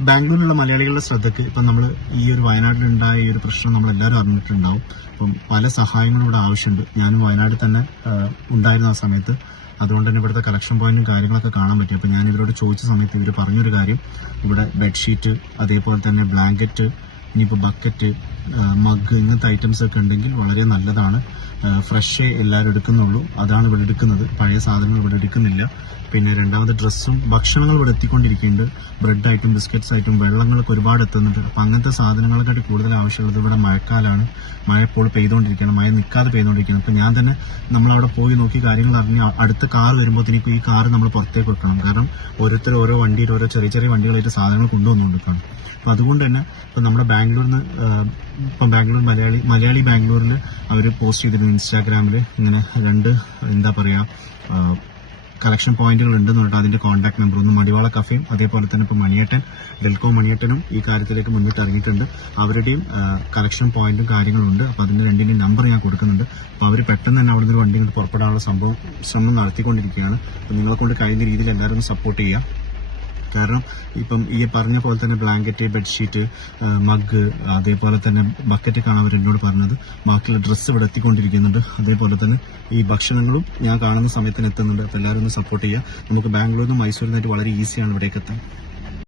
ബാംഗ്ലൂരിലുള്ള മലയാളികളുടെ ശ്രദ്ധയ്ക്ക് ഇപ്പം നമ്മൾ ഈ ഒരു വയനാട്ടിലുണ്ടായ ഈ ഒരു പ്രശ്നം നമ്മൾ എല്ലാവരും അറിഞ്ഞിട്ടുണ്ടാവും. അപ്പം പല സഹായങ്ങളും ഇവിടെ ആവശ്യമുണ്ട്. ഞാനും വയനാട്ടിൽ തന്നെ ഉണ്ടായിരുന്ന ആ സമയത്ത്. അതുകൊണ്ട് തന്നെ ഇവിടുത്തെ കളക്ഷൻ പോയിന്റും കാര്യങ്ങളൊക്കെ കാണാൻ പറ്റി. അപ്പം ഞാൻ ഇവരോട് ചോദിച്ച സമയത്ത് ഇവർ പറഞ്ഞൊരു കാര്യം. ഇവിടെ ബെഡ്ഷീറ്റ് അതേപോലെ തന്നെ ബ്ലാങ്കറ്റ് ഇനിയിപ്പോൾ ബക്കറ്റ് മഗ് ഇങ്ങനത്തെ ഐറ്റംസ് ഒക്കെ ഉണ്ടെങ്കിൽ വളരെ നല്ലതാണ്. ഫ്രഷ് എല്ലാവരും എടുക്കുന്നുള്ളൂ. അതാണ് ഇവിടെ എടുക്കുന്നത്. പഴയ സാധനങ്ങൾ ഇവിടെ എടുക്കുന്നില്ല. പിന്നെ രണ്ടാമത് ഡ്രസ്സും ഭക്ഷണങ്ങൾ ഇവിടെ എത്തിക്കൊണ്ടിരിക്കുന്നുണ്ട്. ബ്രെഡ് ആയിട്ടും ബിസ്ക്കറ്റ്സ് ആയിട്ടും വെള്ളങ്ങളൊക്കെ ഒരുപാട് എത്തുന്നുണ്ട്. അപ്പം അങ്ങനത്തെ സാധനങ്ങളെക്കാട്ടി കൂടുതൽ ആവശ്യമുള്ളത് ഇവിടെ മഴക്കാലാണ്. മഴ ഇപ്പോൾ പെയ്തുകൊണ്ടിരിക്കുകയാണ്. മഴ നിൽക്കാതെ പെയ്തുകൊണ്ടിരിക്കുകയാണ്. അപ്പം ഞാൻ തന്നെ നമ്മളവിടെ പോയി നോക്കി കാര്യങ്ങൾ അറിഞ്ഞ് അടുത്ത കാർ വരുമ്പോഴത്തേക്കും ഈ കാർ നമ്മൾ പുറത്തേക്ക് വെക്കണം കാരണം ഓരോരുത്തർ ഓരോ വണ്ടിയിൽ ഓരോ ചെറിയ ചെറിയ വണ്ടികളായിട്ട് സാധനങ്ങൾ കൊണ്ടുവന്നുകൊണ്ടിരിക്കുകയാണ് അപ്പം അതുകൊണ്ട് തന്നെ ഇപ്പം നമ്മുടെ ബാംഗ്ലൂരിൽ നിന്ന് ഇപ്പം ബാംഗ്ലൂർ മലയാളി മലയാളി ബാംഗ്ലൂരിൽ അവർ പോസ്റ്റ് ചെയ്തിരുന്നു. ഇൻസ്റ്റാഗ്രാമിൽ ഇങ്ങനെ രണ്ട് എന്താ പറയുക കളക്ഷൻ പോയിന്റുകൾ ഉണ്ടെന്ന് പറഞ്ഞിട്ട് അതിന്റെ കോൺടാക്ട് നമ്പർ ഒന്ന് മടിവാള കഫയും അതേപോലെ തന്നെ ഇപ്പോൾ മണിയേട്ടൻ ഡെൽക്കോ മണിയേട്ടനും ഈ കാര്യത്തിലേക്ക് മുന്നിട്ട് ഇറങ്ങിയിട്ടുണ്ട്. അവരുടെയും കളക്ഷൻ പോയിന്റും കാര്യങ്ങളും ഉണ്ട്. അപ്പോൾ അതിന്റെ രണ്ടിന്റെ നമ്പർ ഞാൻ കൊടുക്കുന്നുണ്ട്. അപ്പോൾ അവർ പെട്ടെന്ന് തന്നെ അവിടെ നിന്ന് കൊണ്ട് പുറപ്പെടാനുള്ള സംഭവം ശ്രമം നടത്തിക്കൊണ്ടിരിക്കുകയാണ്. അപ്പോൾ നിങ്ങളെ കൊണ്ട് കഴിയുന്ന രീതിയിൽ എല്ലാവരും സപ്പോർട്ട് ചെയ്യുക. കാരണം ഇപ്പം ഈ പറഞ്ഞ പോലെ തന്നെ ബ്ലാങ്കറ്റ് ബെഡ്ഷീറ്റ് മഗ് അതേപോലെ തന്നെ ബക്കറ്റ് കാണാൻ അവർ എന്നോട് പറഞ്ഞത് ബാക്കിയുള്ള ഡ്രസ്സ് ഇവിടെ എത്തിക്കൊണ്ടിരിക്കുന്നുണ്ട്. അതേപോലെ തന്നെ ഈ ഭക്ഷണങ്ങളും ഞാൻ കാണുന്ന സമയത്തിന് എത്തുന്നുണ്ട്. എല്ലാവരും ഒന്ന് സപ്പോർട്ട് ചെയ്യുക. നമുക്ക് ബാംഗ്ലൂരിൽ നിന്ന് മൈസൂരിൽ നിന്നായിട്ട് വളരെ ഈസിയാണ് ഇവിടേക്ക് എത്താൻ.